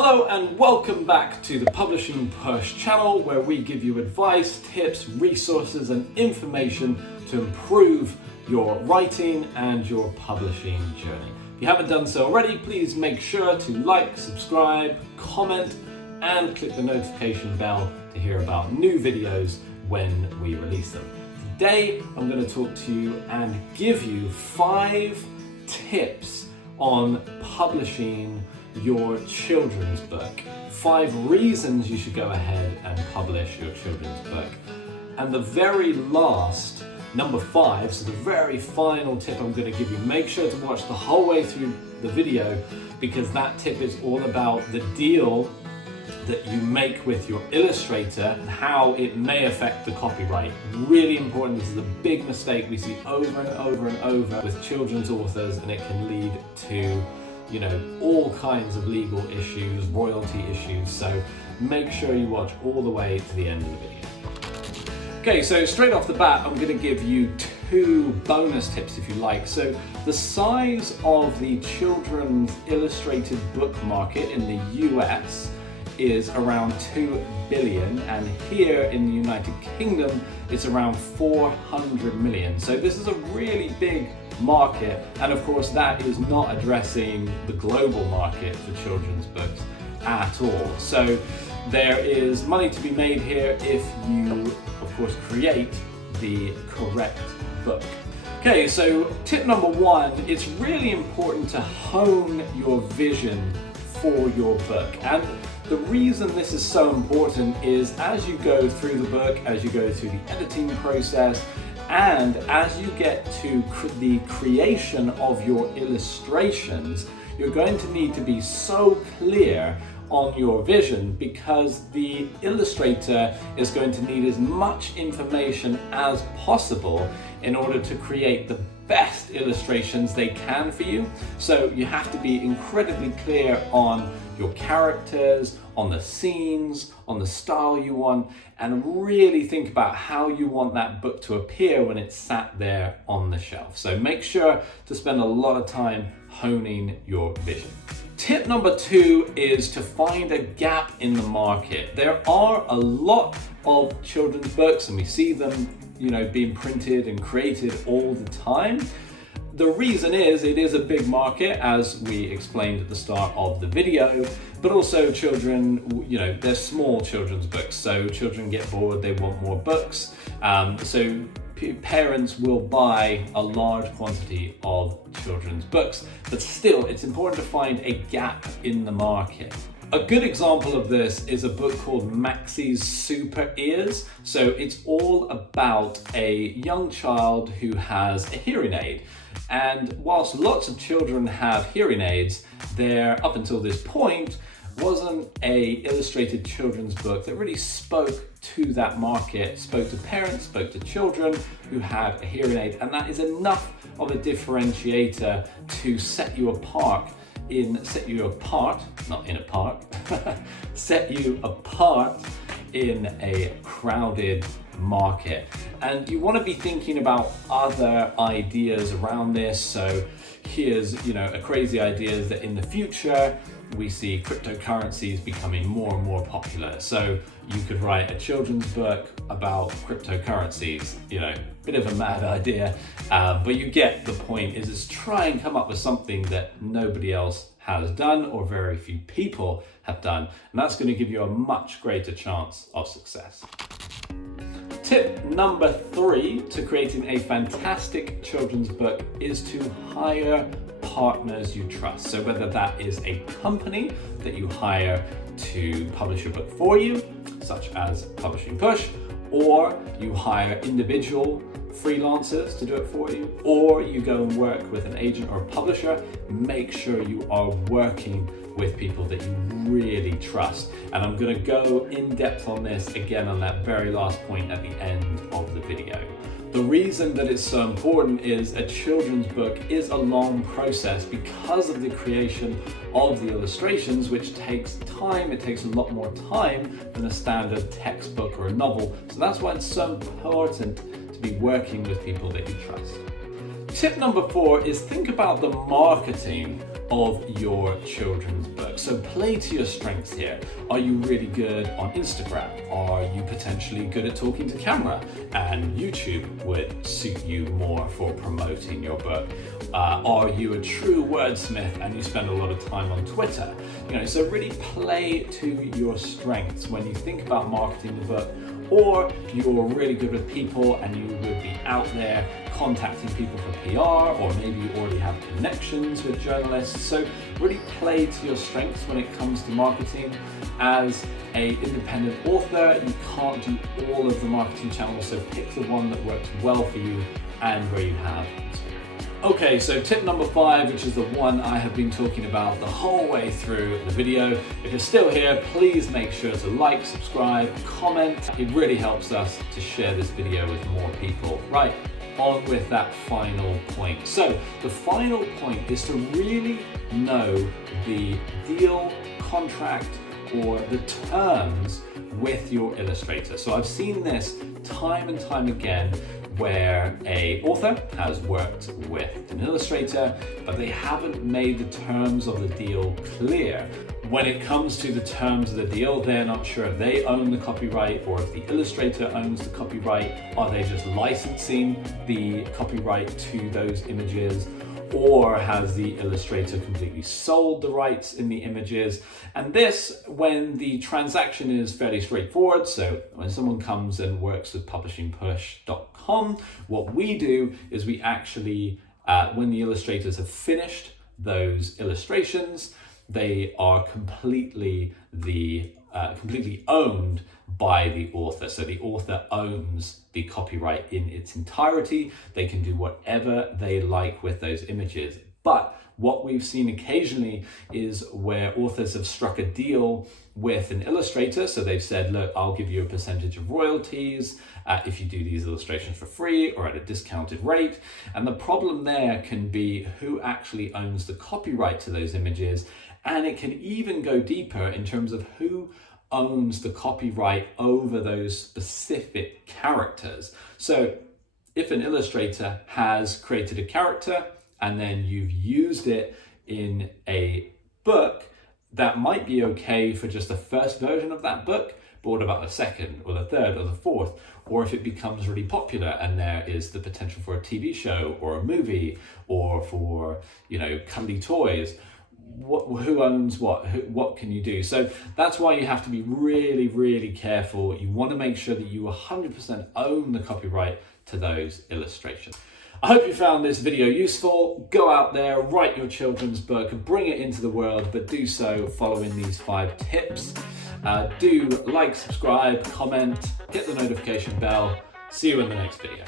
Hello and welcome back to the Publishing Push channel, where we give you advice, tips, resources and information to improve your writing and your publishing journey. If you haven't done so already, please make sure to like, subscribe, comment and click the notification bell to hear about new videos when we release them. Today I'm going to talk to you and give you 5 tips on publishing your children's book. 5 reasons you should go ahead and publish your children's book. And the very last, number 5, so the very final tip I'm going to give you, make sure to watch the whole way through the video, because that tip is all about the deal that you make with your illustrator and how it may affect the copyright. Really important. This is a big mistake we see over and over and over with children's authors, and it can lead to all kinds of legal issues, royalty issues, so make sure you watch all the way to the end of the video. Okay, so straight off the bat, I'm going to give you 2 bonus tips if you like. So the size of the children's illustrated book market in the US is around 2 billion, and here in the United Kingdom it's around 400 million. So this is a really big market, and of course that is not addressing the global market for children's books at all. So there is money to be made here if you of course create the correct book. Okay, so tip number 1, it's really important to hone your vision for your book. And the reason this is so important is as you go through the book, as you go through the editing process, and as you get to the creation of your illustrations, you're going to need to be so clear on your vision, because the illustrator is going to need as much information as possible in order to create the best illustrations they can for you. So you have to be incredibly clear on your characters, on the scenes, on the style you want, and really think about how you want that book to appear when it's sat there on the shelf. So make sure to spend a lot of time honing your vision. Tip number 2 is to find a gap in the market. There are a lot of children's books, and we see them being printed and created all the time. The reason is it is a big market, as we explained at the start of the video, but also children, they're small children's books, so children get bored, they want more books. So parents will buy a large quantity of children's books, but still it's important to find a gap in the market. A good example of this is a book called Maxie's Super Ears. So it's all about a young child who has a hearing aid. And whilst lots of children have hearing aids, there, up until this point, wasn't a illustrated children's book that really spoke to that market, spoke to parents, spoke to children who had a hearing aid. And that is enough of a differentiator to set you apart, set you apart in a crowded market. And you want to be thinking about other ideas around this. So here's a crazy idea is that in the future we see cryptocurrencies becoming more and more popular. So you could write a children's book about cryptocurrencies. Bit of a mad idea, but you get the point. Is it's try and come up with something that nobody else has done or very few people have done, and that's going to give you a much greater chance of success. Tip number 3 to creating a fantastic children's book is to hire partners you trust. So whether that is a company that you hire to publish your book for you, such as Publishing Push, or you hire individual freelancers to do it for you, or you go and work with an agent or a publisher, make sure you are working with people that you really trust. And I'm going to go in depth on this again on that very last point at the end of the video. The reason that it's so important is a children's book is a long process because of the creation of the illustrations, which takes time. It takes a lot more time than a standard textbook or a novel. So that's why it's so important to be working with people that you trust. Tip number 4 is think about the marketing of your children's book. So play to your strengths here. Are you really good on Instagram? Are you potentially good at talking to camera? And YouTube would suit you more for promoting your book. Are you a true wordsmith and you spend a lot of time on Twitter? So really play to your strengths when you think about marketing the book. Or you're really good with people and you would be out there contacting people for PR, or maybe you already have connections with journalists. So really play to your strengths when it comes to marketing. As an independent author, you can't do all of the marketing channels, so pick the one that works well for you and where you have experience. Okay, so tip number 5, which is the one I have been talking about the whole way through the video. If you're still here, please make sure to like, subscribe, comment. It really helps us to share this video with more people. Right, on with that final point. So the final point is to really know the deal, contract, or the terms with your illustrator. So I've seen this time and time again where an author has worked with an illustrator, but they haven't made the terms of the deal clear. When it comes to the terms of the deal, they're not sure if they own the copyright or if the illustrator owns the copyright. Are they just licensing the copyright to those images? Or has the illustrator completely sold the rights in the images? And this, when the transaction is fairly straightforward, so when someone comes and works with publishingpush.com, what we do is we actually, when the illustrators have finished those illustrations, they are completely owned by the author. So the author owns the copyright in its entirety. They can do whatever they like with those images. But what we've seen occasionally is where authors have struck a deal with an illustrator. So they've said, look, I'll give you a percentage of royalties if you do these illustrations for free or at a discounted rate. And the problem there can be who actually owns the copyright to those images. And it can even go deeper in terms of who owns the copyright over those specific characters. So if an illustrator has created a character and then you've used it in a book, that might be okay for just the first version of that book, but what about the second or the third or the fourth? Or if it becomes really popular and there is the potential for a TV show or a movie or for, cuddly toys, who owns what can you do? So that's why you have to be really, really careful. You want to make sure that you 100% own the copyright to those illustrations. I hope you found this video useful. Go out there, write your children's book, bring it into the world, but do so following these 5 tips. Do like, subscribe, comment, hit the notification bell. See you in the next video.